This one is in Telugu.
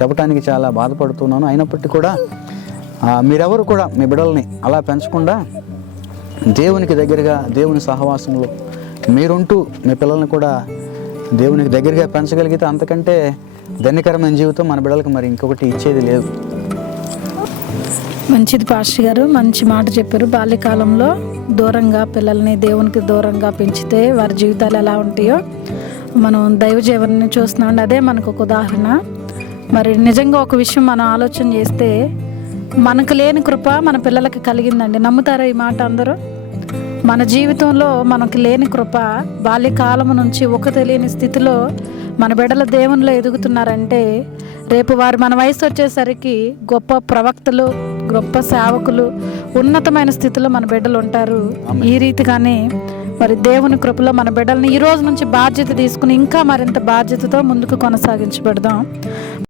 చెప్పడానికి చాలా బాధపడుతున్నాను. అయినప్పటికీ కూడా మీరెవరు కూడా మీ బిడ్డల్ని అలా పెంచకుండా దేవునికి దగ్గరగా, దేవుని సహవాసంలో మీరుంటూ మీ పిల్లల్ని కూడా దేవునికి దగ్గరగా పెంచగలిగితే అంతకంటే ధన్యకరమైన జీవితం మన బిడ్డలకు మరి ఇంకొకటి ఇచ్చేది లేదు. మంచిది పాస్టర్ గారు, మంచి మాట చెప్పారు. బాల్యకాలంలో దూరంగా పిల్లల్ని దేవునికి దూరంగా పెంచితే వారి జీవితాలు ఎలా ఉంటాయో మనం దైవ జీవనాన్ని చూస్తున్నామండి. అదే మనకు ఒక ఉదాహరణ. మరి నిజంగా ఒక విషయం మనం ఆలోచన చేస్తే మనకు లేని కృప మన పిల్లలకి కలిగిందండి. నమ్ముతారా ఈ మాట అందరూ? మన జీవితంలో మనకు లేని కృప బాల్యకాలం నుంచి ఒక తెలియని స్థితిలో మన బిడ్డల దేవునిలో ఎదుగుతున్నారంటే రేపు వారు మన వయసు వచ్చేసరికి గొప్ప ప్రవక్తలు, గొప్ప సేవకులు, ఉన్నతమైన స్థితిలో మన బిడ్డలు ఉంటారు. ఈ రీతిగానే మరి దేవుని కృపలో మన బిడ్డల్ని ఈ రోజు నుంచి బాధ్యత తీసుకుని ఇంకా మరింత బాధ్యతతో ముందుకు కొనసాగించబడదాం.